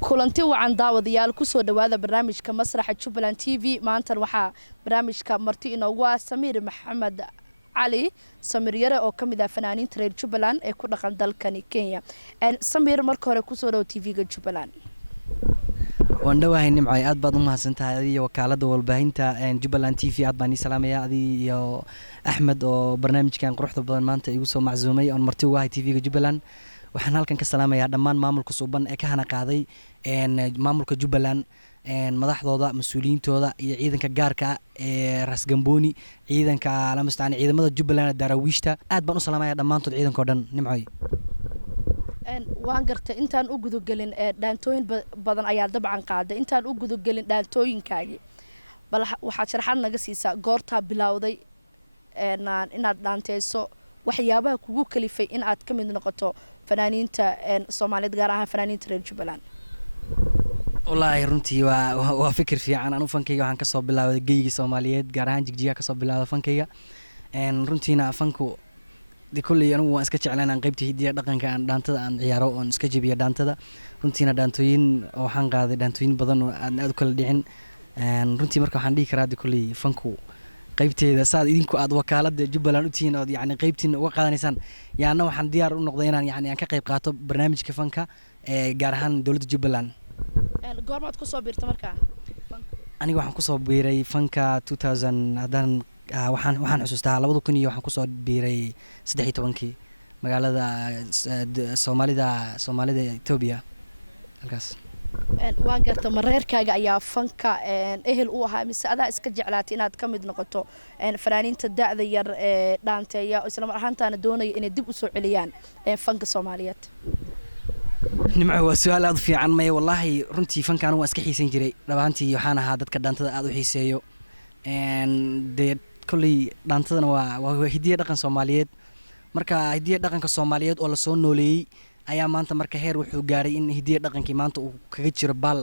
kulanti wacan daawadayaal ku soo dhawaada barnaamijka Masraxa Jubaland TV maanta waxa barnaamijka marti inoogu ah Samiir Maxamad Cali Samiir Yarre oo kamid ah fanaaniinta reer Jubaland ee ku dhaqan dalkani Kenya Samiir marka hore ku soo dhaw Tv-ga Jubaland wandhawahay nimcay aad baad u mahadsantahay adiga wakaalada walbaahinta Jubaland TV aad baan salaamaya adiga iyo Axmed oo barnaamijkan quruxda badan maanta igu soo macsuumay on marti ugu ah Tv-ga Jubaland waxaan halkan ka salaamayaa dhammaan maamulka suuban ee ka hana qaaday maamulka Jubaland madaxdooda mas'uuliyiintooda iyo ciidanka gaarka ee Rasgamboni ciidanka la mastaan ciidamada Jubaland darawiishta aad baan u salaamayaa dhammaantood ciidanka oo dhan nimcay waan gartay intaan u gudagelin dhaantooyin badan ayaa dabcan qaaday intaan u gudagelin dhaantooyinkaagi bal waxa sharaxaad naga siisaa goorta bilowday inaad dhaanteyso waxyaabaha kugu kalifay in aad ka mid noqoto fanaaniinta Soomaaliyeed gaar ahaan fanaaniinta reer Jubaland wallahi runtii waa fikir fiican aan u fankayga waxaan ka soo bilaabay geeyga Soomaaliyeed gaar ahaan jigjiga ka soo bilaabay fankayga runtiina fanku kulli anigu waan iska jeclaan aan qaybtii hidiya dhaqanka aan dhaantada aan ciyaaro oo iska jabiyo dhaantada runtiina dhaantooyin waxaan qaaday dhaantooyin badan oo aad u kala dhicin runtii marka waxaan dhihi karaa kulli fanku qaybteeda saad idinku aad wakaalada Jubaland u tihiin oo yani qaybtiin uga qaadanaysaan yaana waxaan diyaar u noqday inaan yani aan ka qayb qaato barnaamijka fanka ee gaar ahaan dawladda Jubaland goormaad ku soo biirtay markaa aniga waxaan ku soo biiray fanka 2000 hadan waxaan xusuustaa 2000 iyo waxaan ku soo biiray 13 magaalada Soomaalida Ethiopia halkaas waan gartay mareerkaaga ayaa fanka ehel u ahaa mise adaa iska jeclaatay inaad ka mid noqoto fanaaniinta da'da yar ee dhaanteeya isla mar ahaantaana doonaya inay dib u soo celiyaan fanka Soomaaliyeed nimco waa su'aal aad fiican may wallahi runtii fankan waan iska xiisan jiray dhabaantii waxaan ahaa dadka dhaantada aad u xiiseeyo de kulli dhaantadana waa hidiya dhaqan Soomaaliyeed marka hidiya dhaqanka Soomaaliyeed oo la soo nooleeyay ayaa maanta marka heer wuxuu gaaray in hidiya dhaqankii maanta uu kaga jiro baal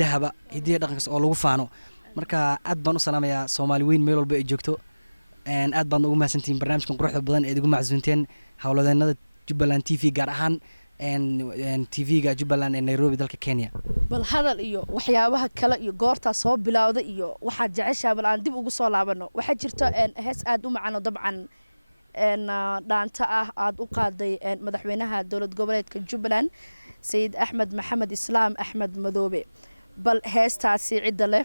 dahaba hidiya dhaqankaas oo lagu faano marka aad baan u salaamayaa Soomaali weyn meel walba ay joogto aad baan ugu mahadsantiin barnaamijkan quruxda badan ee igu macsuunteen hawladeennada Jubaland TV gaar ahaan Tv-ga Jubaland ee Nairobi dalka Kenya bal hadal iyo waxyaabaha kale iyo goorta soo bilowday iyo waxa jeceshaa bal aan dib ugu soo laabano waxa jirta hees aad u macaan dabcan dhaanta ah aad u qaaday madaxweynaha dawlad goboleedka Jubaland Sayid Axmed Maxamed Islaam Axmed Madoobe bal heestaasi cid leh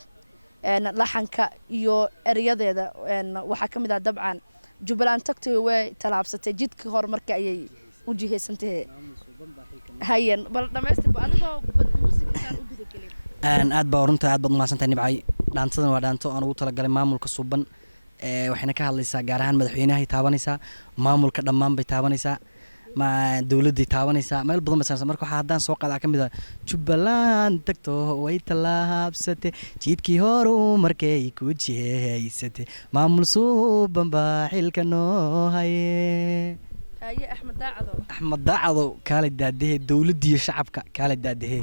laxanka iyo eriyadeeda waxa kamid ah dabcan Jubaland tagtay way talaabsatay jidka horumarka ayay u jiheysantay hayan bal dhameystir adigoo muusigiisaan u gudagelay aad baa runta aad baad mahadsantahay nimcay dhaantadan waa dhaanto aan ugu talagalay maamulka suuban waxayna ka hadlaysaa gaar ahaan madaxweynaha taabanaysa maamulka dhammaan bay taabanaysaa ma dawladda taabanaysaa meel badan baa marka waxa hadaan soo qaadaa kamid ah Jubaland tagto way talaabsatay jidkii horu markay ku jiheysatay maamul suuban baa xilka noo haye Axmed Daacado kala daadee dawladda iyo shacabka kala daadee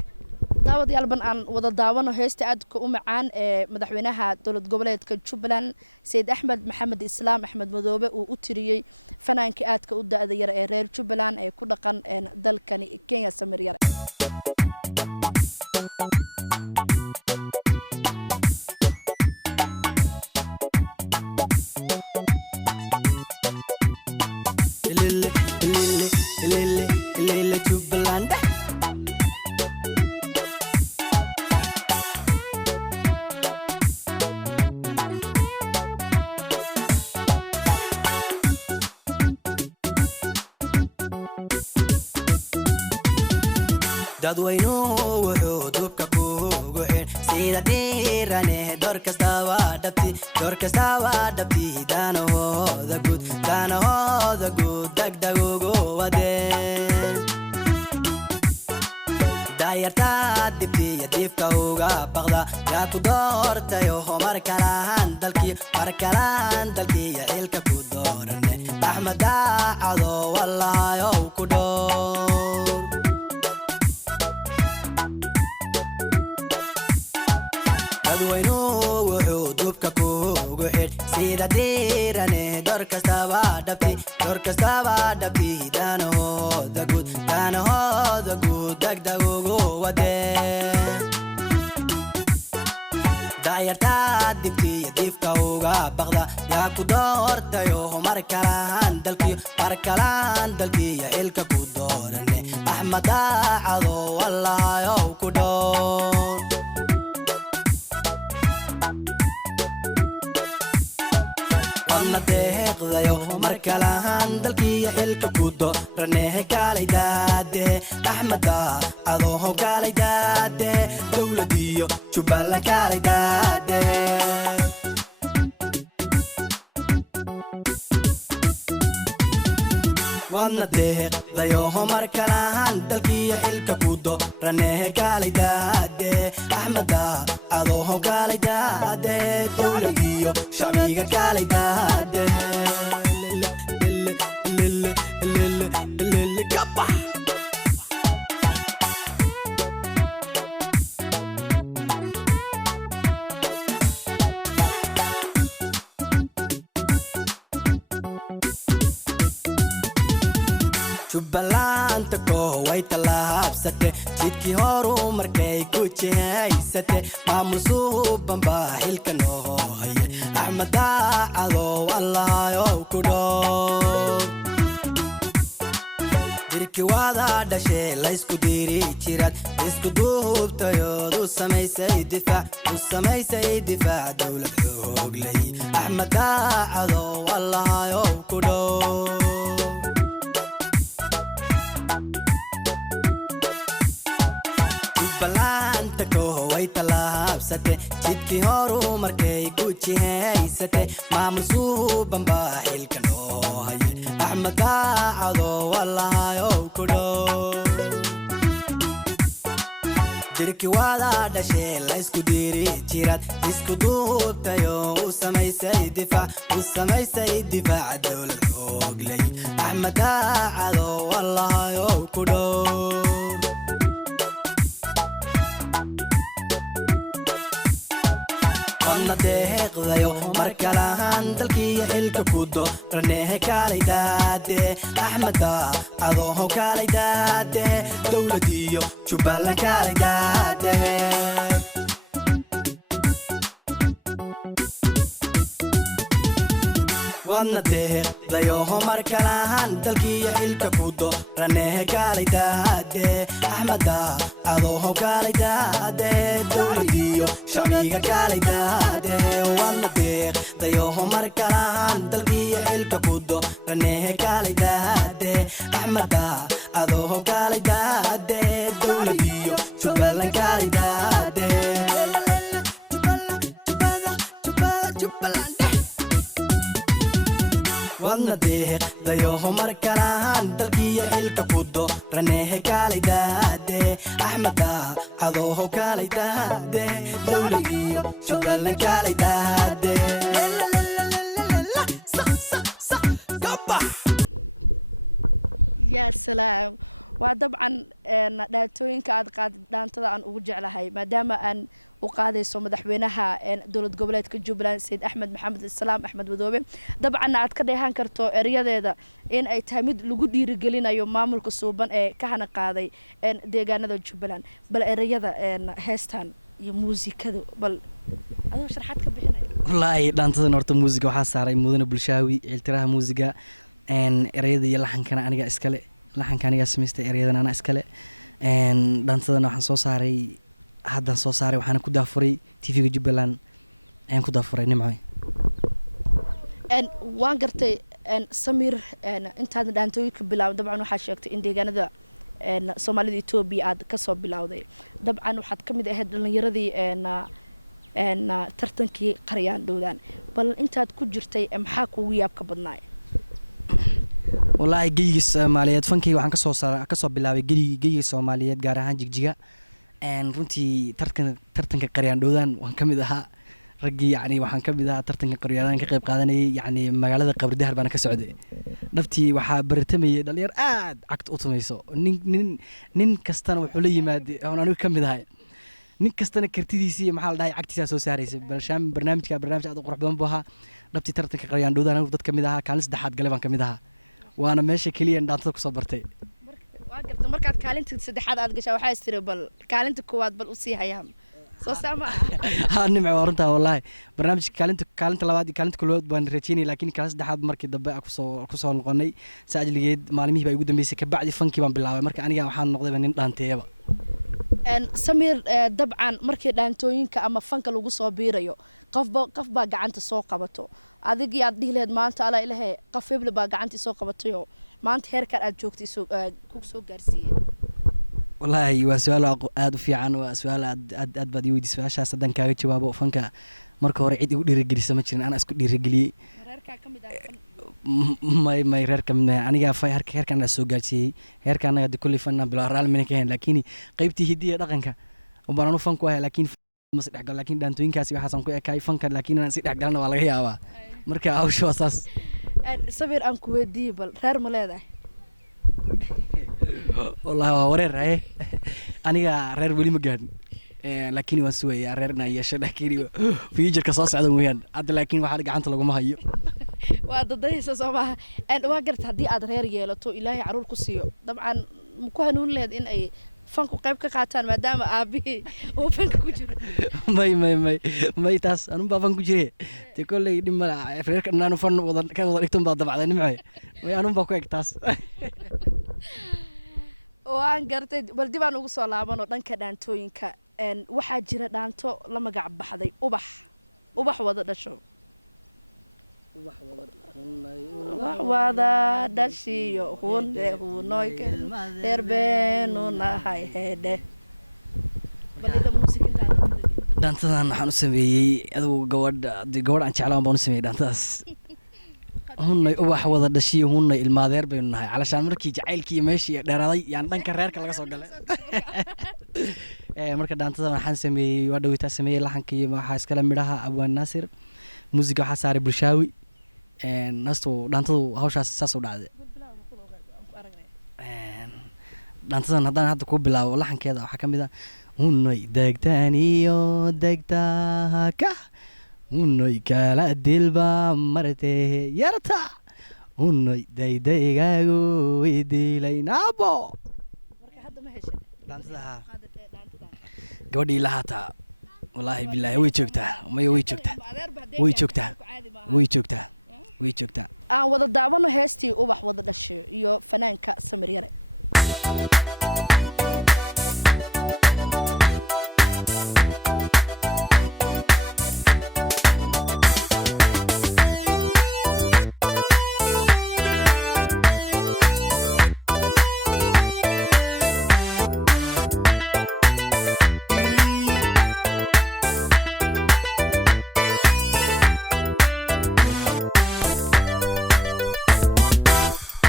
daawadayaal ban aan wada daawano heesta aadka u macaan ee madaxweynaha dawlad goboleedka Jubaland Sayid Axmed Maxamed Islaam Axmed Madoobe uu u tiriyay fanaanka aadka u da'da yar ee reer Jubaland ee ku dhaqan dalkani Kenya Samiir Yarre Jubaland dadweynu wuxuu dubka kugu xir sida diirane door kasta waa dhabti danahooda guud dagdag ugu wadeen daayartaa dibtiya diifka uga baqda yaa ku doortayo markalaan dalkiya ilka ku doorane Axmed Daacado wallahi ku dhow dadweynu wuxuu dubka kugu xir sida diirane door kastaba dhabti danahooda guud degdeg ugu wadee dayartaa dibkiiyo diifka uga baqda yaa ku doortayo mar kalaan dalkiiyo xilka ku doorane axmed daacado wallaayow ku dhow wadna deeqdayo mar kalaan dalkiiyo xilka ku doorane kaalay daade axmed daacado kaalay daade dowladiyo Jubaland kaalay daade wadna deeqdayo mar kalaan dalkiiyo xilka ku doorane kaalay daade axmed daacado kaalay daade dowladiyo shacbiga kaalay daade kabaxa Jubaland way talaabsate jidkii horu markay ku jihaysate maamul suuban baa xilka noo haye axmed daacado wallaayow ku dhow dirki wada dhashe laysku diri jirad isku duubtayood u samaysay difaac dowlad xoogley axmed daacado wallaayow ku dhow Jubaland way talaabsate jidkii horu markay ku jihaysate maamul suuban baa xilka noo haye axmed daacado wallaayow ku dhow dirki wada dhashe laysku diri jirad isku duubtayo u samaysay difaac dowlad xoogley axmed daacado wallaayow ku dhow wadna deeqdayo mar kalaan dalkiiyo xilka ku doorane kaalay daade axmed daacado kaalay daade dowladiyo Jubaland kaalay daade wadna deeqdayo mar kalaan dalkiiyo xilka ku doorane kaalay daade axmed daacado kaalay daade dowladiyo shacbiga kaalay daade wadna deeqdayo mar kalaan dalkiiyo xilka ku doorane kaalay daade axmed daacado kaalay daade dowladiyo Jubaland kaalay daade wadna deeqdayo mar kalaan dalkiiyo xilka ku doorane kaalay daade axmed daacado kaalay daade dowladiyo Jubaland kaalay daade yaa salaam waa dabcan dhaatooyinka aad qaadid dhaantada aan ugu jeclahay maadaama aan u qaadayso madaxweynaha dowlad goboleedka Jubaland Sayid Axmed Maxamed Axmed Madoobe dabcan aad ka dheehan karto eriyadeeda in ay tahay mid lagu dhiirigelinayo maamulka suuban ee ka hana qaaday deegaanada Jubaland bal eriyada heestan iyo muusikada bal adoo sharaxaad ka bixinay wallaahi dhaantadan horta muusiga waxaa saaray mudane bulshaawi ciltiraha muusiga ereyada iyo laxankana aniga iskale laxanka aniga samaystay erayadan ana iskale dhaantadana waxaan soo saaray waxaana ku daafuray Tv-ga Jubaland ayaan ku daafuray Nimco waan gartay Samiir intaad dhaantooyinka bilaawday dabcan waxaa sheegtay in deegaanada Soomaalida Itoobiya aad ka soo bilawday dabcan waxaad ka mid ahayd dhalinyaradii tartankii qaryaan dhowdaan bal intaad ku jirtay maxaa kuugu yaabka badnaay wallaahi geyga Soomaaliyeed fankii waxaan ka soo bilaabay geyga Soomaaliyeed gaar ahaan Jigjiga runtii tartanka qaryaan dhowdaan waan ka mid ahaa raggii yacni waxaan ka mid ahaa tartanka qaryaan ka qayb qaadanayay yacni magaalada Qabridahar baan ka socday naftii waxaa baratamayay dhalinyar aad cagta u tumayso nin kastana wuxuu la yimaad aan anigu ka mid ahay nin kastana kartidiisii maxaa la dhahay cagtiisa soo saaraysa barnaamijka aad u qurux badan buu ahaa dhabtii tartanka qariyaan dhowdaan dad kamid ahaa kaalin saddexaad gale baan kamid ahaa waana meesha kaliya dhaantada ku soo bartay waa garta markaad kaalinta saddexaad aad gashaa waxaa istiri bal kaalinta koowaad bal u sii hayaa soo saama ha nimco waranta wallahi barnaamijka kaalinta labaad iyo kaalinta koowaad baan rajeynay laakiin kaalinta saddexaad markii dambe ku soo noqonay saajligeed maalmihii baa igu dambeysay ka bacdi fankii baan bilaabay marka aniga waxaan noqday nin dhaanteeyaba Samiir dabcan markii dhaantooyinka ama fanka lagu soo biirayo qof baa gacanta soo qabato adig yaad dhihi lahayd maanta ala ilaahay qof hebel baa gacanta soo qabatayo maanta heerkan aad joogtay ku soo gaarsiiyay wallahi waa su'aal aad u fiican waa su'aal aad baad weydiisay su'aashaas hadan kaaga jawaabo fanka marka hore cid igu dhiirigelisa ma jirin ana isku dhiirigeliyay reerka kamid ah may reerka aniga heerkan soo gaarsiiyay heerkan anaga kulli fanna bila raalmin ka heen laakiin qaybtii hidiya dhaqanka baan anu fanku ahay laakiin ma saddex gal laakiin dhaantooyinkaasi waxaan ku ekay fanka laakiin aan saddex galna waa laga yaabaa marka hawshu wasaas Samiir aan ku weydiiyay bal reer ma leedahay wallahi waa wareer aniga reer weli ma gaadhin laakiin waan suuyaa reerna yeesho laakiin future ka soo socda weeyaan hadda laakiin waxa gacanta lagu ma hayo waa dadaysa Soomaha waa garta hadii aad reer yeelato ilaahay caruur ku siiyo dabcan ma ku hanuun leed in ay fanku qayb ka qaataan maadaama aabihi uu fanka ku jiro may taas anu baa fan ku jiree te kolley dhimala reerka naan fan wada dhigtan baa dabacday nimcay way anu baa ku eg taas waan gartay bal dib aan ugu soo laabano dhanka dhaantooyinka waxaa jira dhaanto la magac baxday ubax wada dhasho wada dhashiyo hunoy derbeenu nahay heedhe balida muusikinta dhaantadan waxaan u sameeyey adigu gabadh aan jeclaan baan u sameeyey dhaantadaas hunay ubax wada dhashiyo hunay ilmaadeer baynu nahay calashaan markii jacaylkii meeshii dheeraaday yaan dhanka reerka laga soo galay marka dhaantadan waxaan sameeyey waa dhaweytaa sameeyey laxankii waxaa iskala midhaha abwaan naasir muusiga waxaa saaray bulshaawi nasto dhaantadu hawshaas saas u dhacday dhaantadan haddaan hadda ku bilaabo laxankeeda waxaa ka mid ah hunay degtaaniyo degtaaka hunay kala dilba marte yarta hunay daydaygagu idiilaynaabo marka hadda ma heshay dhaantada gabadhii lahaataa wallaahi bilaahi way joogtaa maya way joogtaa aan wada daabano heestii ubax wada dhashay iyo fanaanka Samiir Yarre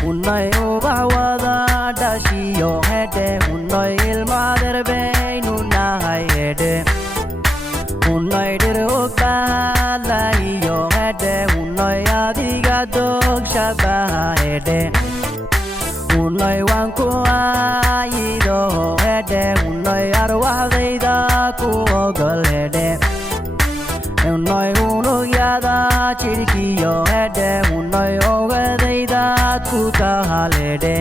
Unai ubax wada dhashiyo hedhe unai ilmaadeer baynu nahay hedhe unai dhirug baadlahiyo hedhe unai adiga dog shabaha hedhe unai waan ku aayido hedhe unai arwaxdayda ku ogol hedhe unai unugyada jidhkiyo hedhe unai ogadayda ku tahalede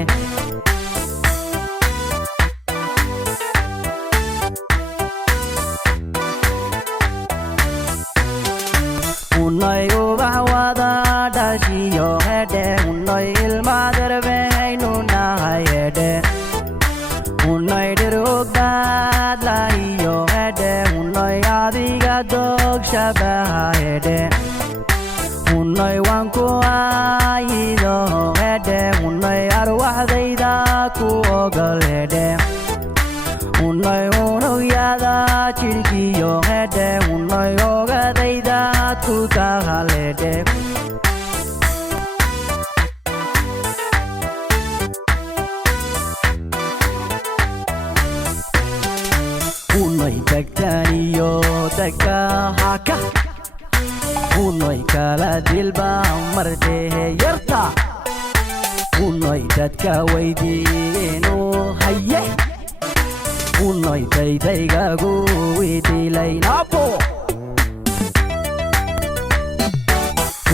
unai ubax wada dhashiyo hedhe unai ilmaadeer baynu nahay hedhe unai dhirug baadlahiyo hedhe unai adiga dog shabaha hedhe unai waan ku aayido hedhe unai arwaxdayda ku ogol hedhe unai unugyada jidhkiyo hedhe unai ogadayda ku tahalede unai degtaaniyo degtahaka unai kala dilba marte yarta unai dadka weydiinu haye unoy daydaygagu idilay nabo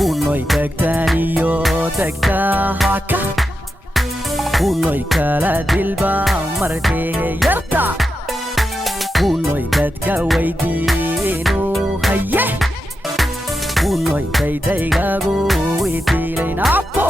unoy degtaaniyo degtahaka unoy kala dilba martee yarta unoy dadka weydiinu haye unoy daydaygagu idilay nabo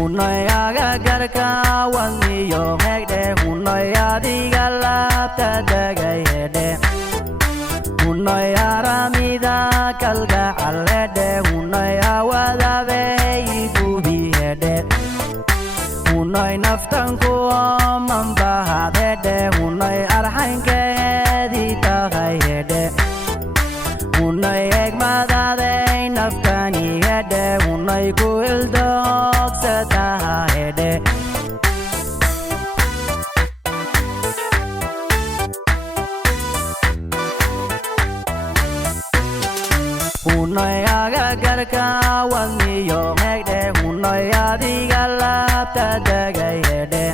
unoy agagarka wadniyo hegdhe unoy adiga laabta dagayedhe unoy aramida kalgacaledhe unoy awadabeyigubihedhe unoy naftanku omanbahadedhe unoy arxankaheedi tagayedhe unoy egmadadey naftanigedhe unoy ku ildohogsatahahedhe unoy agagarka wadniyo hegdhe unoy adiga laabta dagayedhe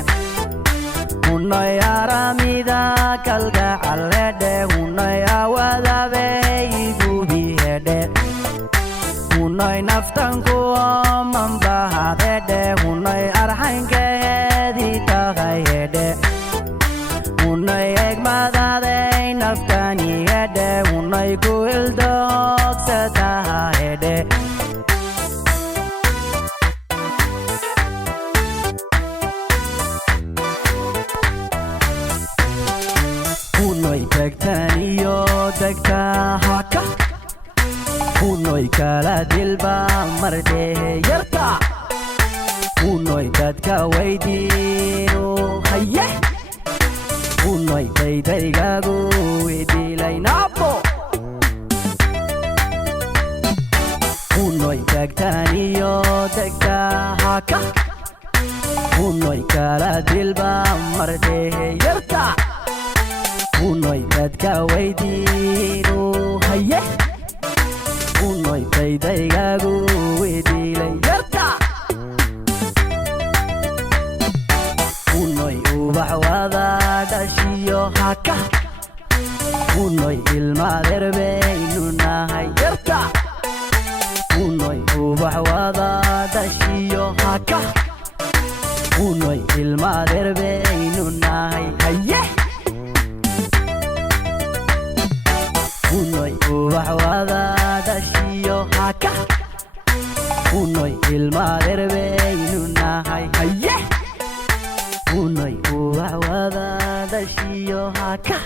unoy aramida kalgacaledhe unoy awadabeyigubihedhe unoy naftanku omanbahadedhe unoy arxankaheedi tagayedhe unoy egmadadey naftanigedhe unoy ku ildohogsatahahedhe unoy degtaaniyo degtahaka unoy kala dilba martee yarta unoy dadka weydiinu haye unoy daydaygagu idilay nabo unoy degtaaniyo degtahaka unoy kala dilba martee yarta unoy dadka weydiinu haye unoy daydaygagu idilay yarta unoy ubax wada dhashiyo haka unoy ilmaderbeynu nahay yarta unoy ubax wada dhashiyo haka unoy ilmaderbeynu nahay haye unoy ubax wada dhashiyo haka unoy ilmaderbeynu nahay haye unoy ubax wada dhashiyo haka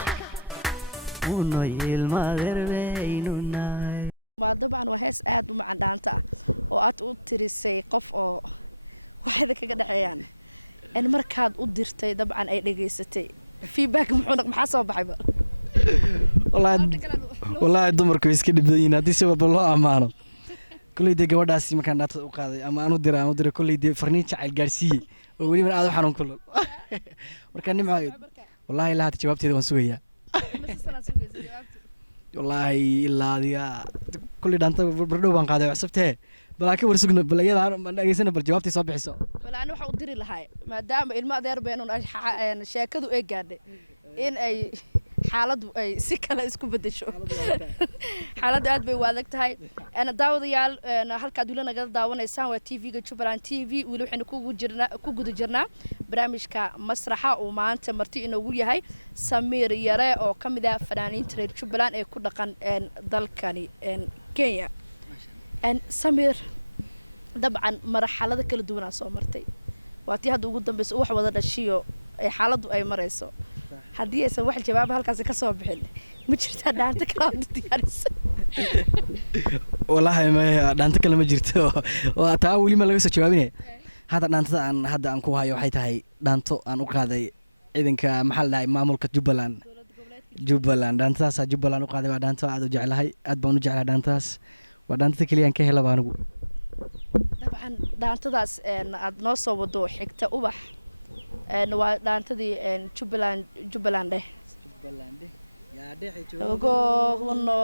unoy ilmaderbeynu nahay waa dabcan waa hees aad u macaan dhaanta ah oo aad u tirisay qof oo waxayda kaga dhaxeeyaan in markaad u dirtay dabcan ay dhageysatay feedback maxaa soo baxay wallaahi dumarku iska dhibdayin haddii si walba loo ammaano kolleyde gabadhaasi markaan dhaatada u qaaday ama aan u diray kolleyde farniin jacayl gaarsiiyey oo weliba aad u xanuun kulul marka nimco wallaahi ilaa hadda jawaabteeda waan sugayaa wallaahi ilaa adiga kolley dhaanta bardhow baan qaaday cusubtee bal ka warsugno bal iyada dhageysana bal jawaabtii soo bixiso bal aan waxa u diri lahaa maadaama ilmo adeer beenun sheekadu ay gaadhay in ay xaaladu ay si kale isku bedesho xaaladu aad bay u adag tahay daawadayaal halkaad weli nagala daawanaysaan waa Tv-ga Jubaland TV weli waxaynu ku guda jirnaa barnaamijka masraxa oo maanta marti inoogu yahay Samiir Yarre oo ka mid ah fanaaniinta reer Jubaland ee ku dhaqan dalkani Kenya Samiir dabcan marxalada kala duwan soo martay waatii hadda ugu dambeysay wax wada dhashiyo ay xaaladu ay marayso haddii aysan wax jawaab halkaas ka soo bixin ma jirtaa dhaanta kala diyaarisa wallaahi ma dhaanta kala ma jirto waa taa weli ma laga soo jawaabinay hadda aan ku hayo waxay tahay dhaanto aan u qaaday ciidanka maxal dhahay maamulka Jubaland Jubaland dhaantadaas Jubaland u qaaday waa dhaanto aad u jeclahay aad baan u jeclahay dhaantadaas waa dhaantada kaliya aan ka helay anigu dabcan dhaantadaas aad noo soo wado xigta ubax waa dhaantadii Jubaland yaa dhexi joogo uno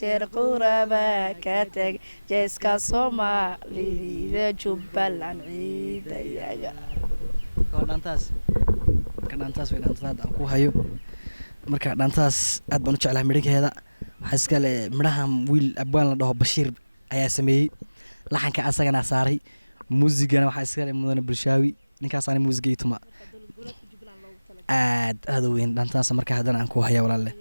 jeer quraba ka tag jeeska Soomaaliyeed Jubaland ciidayaga dhaantaas way dhaantada aan ku hayo marka dhaantaas aad baan u jeclahay midhaheeda waxa iska leh midhaha wiil abwaan la dhaho Bashiir ayaa sameeyay laxanka asagana saaray muusigana waxa iska leh mudane bulshaawi ninkaas aan muusigay tuma aad u weyn dhaantaas marka haddana aan ku hayo walaalle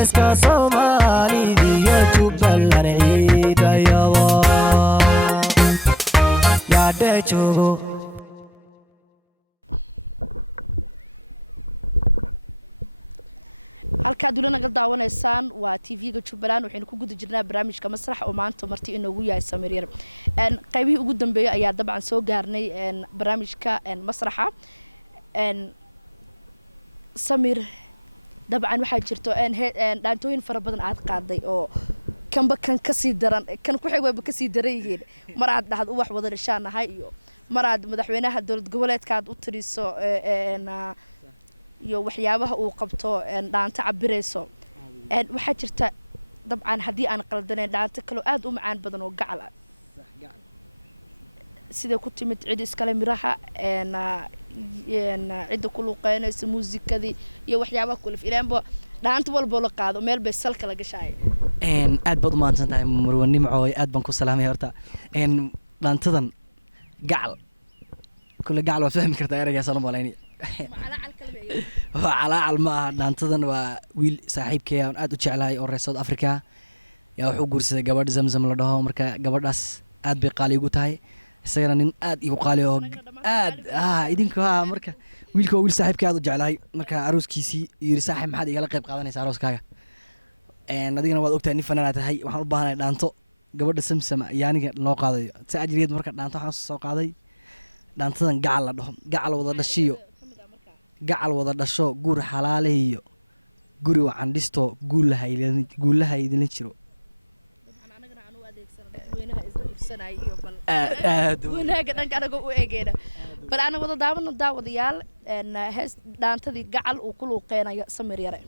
geeska Soomaalida iyo Jubaland ciidayada yaa dhejoogo halka dulana naga daawanaysaan waa Tv-ga Jubaland waxaynu ku guda jirnaa barnaamijka masrax oo maanta marti inoogu yahay Samiir Yarre qaybihii ugu dambeeyay ayaa dabcan soo gaarnay barnaamijka masraxa Samiir dabcan waxaa jirto dhaantooyin fara badan aad qaaday oo kanba kan ka sii daran kan ku xigwayba ka sii daran yihiin mar aad dhaxad u wax wada dhashaanahay iyo mar aad madaxweynaha dowlad goboleedka aad u tiriso iyo waxyaabaha uu qabto dhaanta cabireyso waxaa jirta dabcan haddii aan qaldaneen dhaanta kale aad u macaan badan oo gacal ah sida ku timid cid iskale miraha cid ku luqeynaysa muusikadii iyo waxyaabaha kale filaanba dhaanta walba la qaado meel bay salka laga shaay aad baad u maadsan tahay Marwan Nimco aad baan ku salaamay horta dhaantadan gacal kullu gacal waa fahmi kartaa erayga soo malaynay calaacal ma aha dhaantadan waa wiil saaxiibkay aan aad u jeclahay oo reer South Africa yaa wuxuu guursaday gabadh Zamzam la dhaho marka gabadhaas aad bay qaali ugu tahay isagana nin aad igu qaali oo aad idinka marka wiilka wiil saaxiibkay aad u jeclahay marka arooskiisii yiri saaxiib maxaad igala qayb qaadanaysaa arooskaaga adigana waad ogtahay nin fanaan tahay waxaan u baahanahay dhaanto gabadha Zamzam yaaniga loo qaadayo si ajriyeed marka dhaanto waxaan soo qaaday dhaantadan gacal la dhaho gacal wada dhashiyo gacal wada dhasho guur xalaaleeyo guri wacan dhisto guulaha idin jiro wanaagga dhanka anaga u eegeena bal ana wada daawadayaal hees dhaantadii gacal uu ku luuqeynayo Samiir Yarre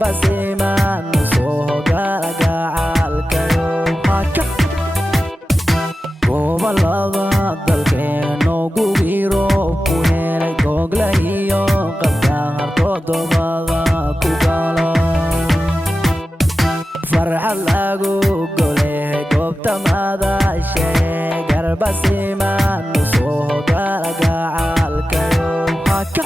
basiman soo gala gacalkayo gole goobta madashe garbasimaanu soo galagacaalkayo haka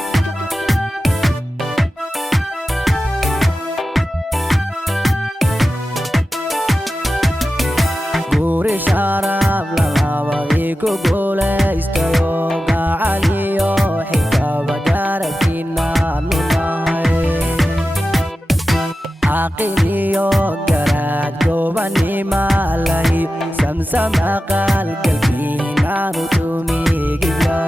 guri sharaf labadii ku guulaystayo gacaliyo xigaba garabkiinaanu nahay عقليو قراد قوباني مالهي سمسم أقال قلبينا نتومي قبلا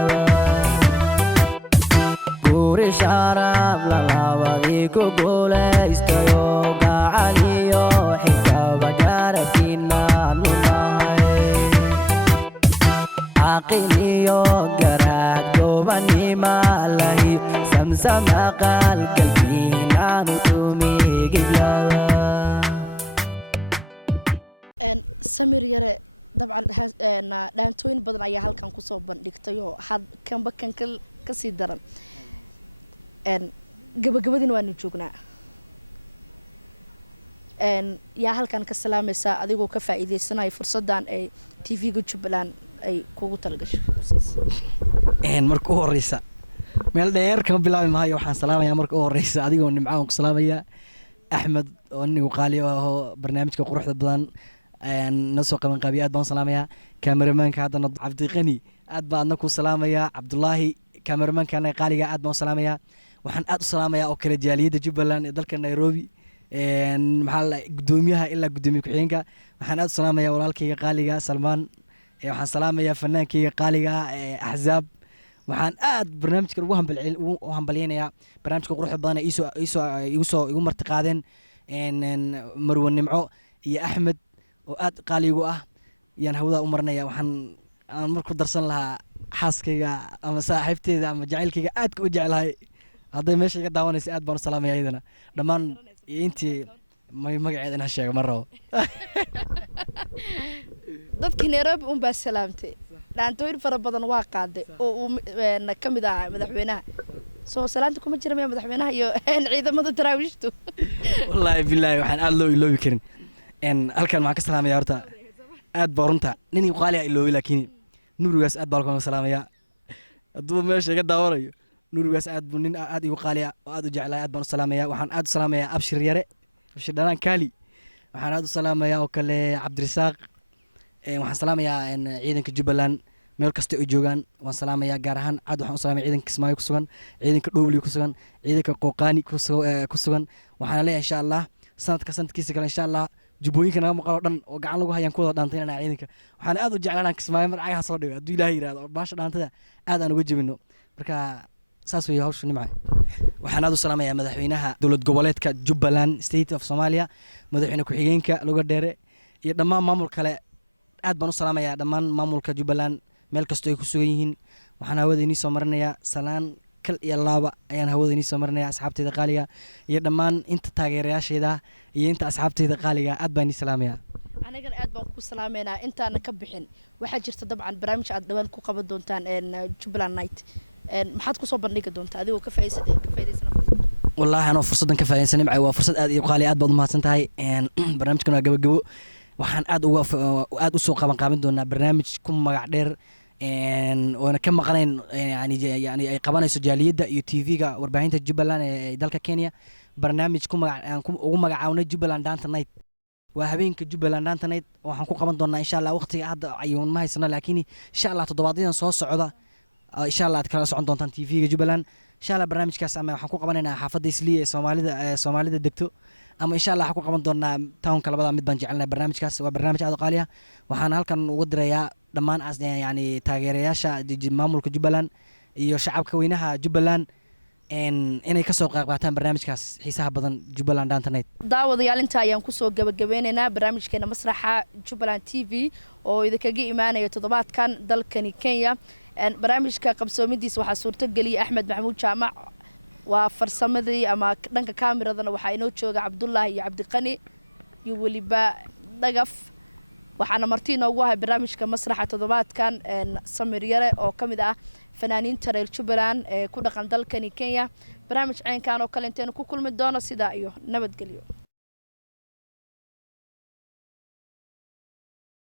قوري شارف لغاوذيكو قولي استيوغا عليو حكاب قاربكينا نناهي عقليو قراد قوباني مالهي سمسم أقال قلبينا نتومي Samiir Yarre dabcan dhaantooyin badan ayaa halkan ku soo bandhigtay oo kanba kan ka sii daran gabagabadina waanu joognaa yaa halkan ka salaamaysa adigoo ka faa'iideysanaya fursadan ay Tv-ga Jubaland ay kugu talagasho marka u horeysa meel dheer kama bilaabi maayo waxaan salaamayaa marka u horeysa adigoo nimcaan ku salaamaya أحمد وني وقالي وهو برنامجك قروح بدن نسوق من قبيل أدبان سلامية كاميرمان كهذا عبد الغني أدبان نكو سلامية عبد الله كاميرمان كان قالي أدبان سلامية وحن أد سلامية أو كل جالية جبلان ذلك نيروبي محل قدوميها إلا قدومي كحينك وحن أد سلامية ولالك قالي سلمان وحن سلامية فنانك قالي أحزاب waxaan aad barnaamijkan ugu hambalyeynaya barnaamijka quruxda badan igu marti qaadeen Marwan Nimco iyo Axmed oo aad qaaligu ah yaan hawada u marnaya waxaan markuu darsan lahaa xaaskayga ama saaxiibteeda ama jacaylkayga aad ku jecelahay haday meesha iga daawanaysa aad baan u salaamaya idana dhamaan intii magaceeda inaan sheego ma rabo dadkii Nairobi baa salaamtay dhaantooyin fara badan waa qaaday oo kamid ah madaxweynaha soo salaanta kuma jira madaxweynaha iyo ciidamada taraawishtu wallahi billahi waxaan aad loo iloobi karin halkan waxaan ka salaamaya horta aad barunta nin qaali ah iloobi laakiin nuurigaas aad baan ka salaamaya haduu meesha iga daawanayo nuurigaas aad buu nin aad igu qaali ah oo aad u jecelahay aad baan u salaamaya waxaan aad u salaamaya Abshir Yarre Abshir Dhalaan Kali waxaan aad u salaamaya oo kale Cabdirisaaq waxaan salaamayaa ciidanka Jubaland meel kasta oo joogan waan salaamayaa gaar ahaan aad waxaan u salaamayaa ciidanka Kismaayo ku sugan ciidanka Dhowli ku sugan ciidanka Qooqaani ku sugan waxaan leeyahay insha Allah sanadkiisa kale insha Allah jubooyinka naga maqal oo dhan oo gacan lagu hayaan kuwada dhaantaynana ciidanka waxaan aad u jeclaanaa Kismaayo marcayga soo dhigo haduu Ilaahay yiraahdo baasha dhaantada aad aan uga jabino marka saas way hawshu nimcay waxaan aad u salaamayaa madaxweynaha dawlad goboleedka Jubaland State of Somalia madaxweyne ku xigeenka Luga Dheere iyo dhammaan maamul kale aad baan u salaamayaa dhammaan maamulka Jubaland meel kasto ay ku sugan yihiin waxaan hawada soo marinayaa salaan kal iyo laaba ayaan hawada soo marinayaa asxaabtayda qaaliga iyo dhammaan inta taageerayaasheeda iyo inta asxaabtayda qaaliga aad baan salaamayaa anagana aad baan ku salaameynaa intaana ka bixin waxa jirta dabcan barnaamij aad dhawaan ku qaban doontaan Jubaland Night maxaad ku soo bandhigi doontaa adigoo ka faa'iideysan wallahi anoo fursadan ka faa'iideysan nimcay waa fursad aad iyo qaali aad baad u mahadsantahay barnaamijkan waa gabagabo waxaan aad u soo qaban doonaa barnaamij ku magac dheer oo ka maqanayn yani ay qabanayso jaaliyada iyo Tv-ga warbaahinta Jubaland ee dalka Kenya barnaamij ku ugu magacaawna Jubaland Dance Night waa habeenka Jubaland Dance Night waxaan ku qaban doonaa insha Allah waqtiga hadda ayuun ma haysana laakiin insha Allah todobaadyada soo socda insha Allah kala socon doontaan Tv-ga Jubaland insha Allah barnaamijkaas ama waxaan ku qabanaynaa xaafadda Islii ee Soomaalida degto ama insha Allah ku qaban doonaa townka labada mid baan jecelnahay barnaamijkaas waa barnaamij aad u qaali ah waxaan halkan ugu dirayaa dhammaan yani taageerayaasha maamulka Jubaland iyo shacabka weynaha Jubaland inay ka soo qayb qaataan barnaamijkaas xiisaha badan Jubaland Dance Night daawadayaal inta ayaan ku soo gabagabeynaynaa barnaamijkeena Masraxa Jubaland TV oo idinkaga imaanaya toddobaadkan dalkani Kenya barnaamijka qabsoomidiisa waxaa suurto geliyay Axmed Maxamuud Jaamac waa farsamadii ama dhanka kaamiradana waxaa inoo jooga Cabdullaahi iyo Cabdiqani iyo waliba Dhagaf waxaana marti inoogu ahay barnaamijka Masraxa toddobaadkan Samiir Yarre oo kamid ah fanaaniinta reer Jubaland ee ku dhaqan dalkani Kenya barnaamij caynkan oo kale intaan ku kulmi doono sida iyo nabadgelyo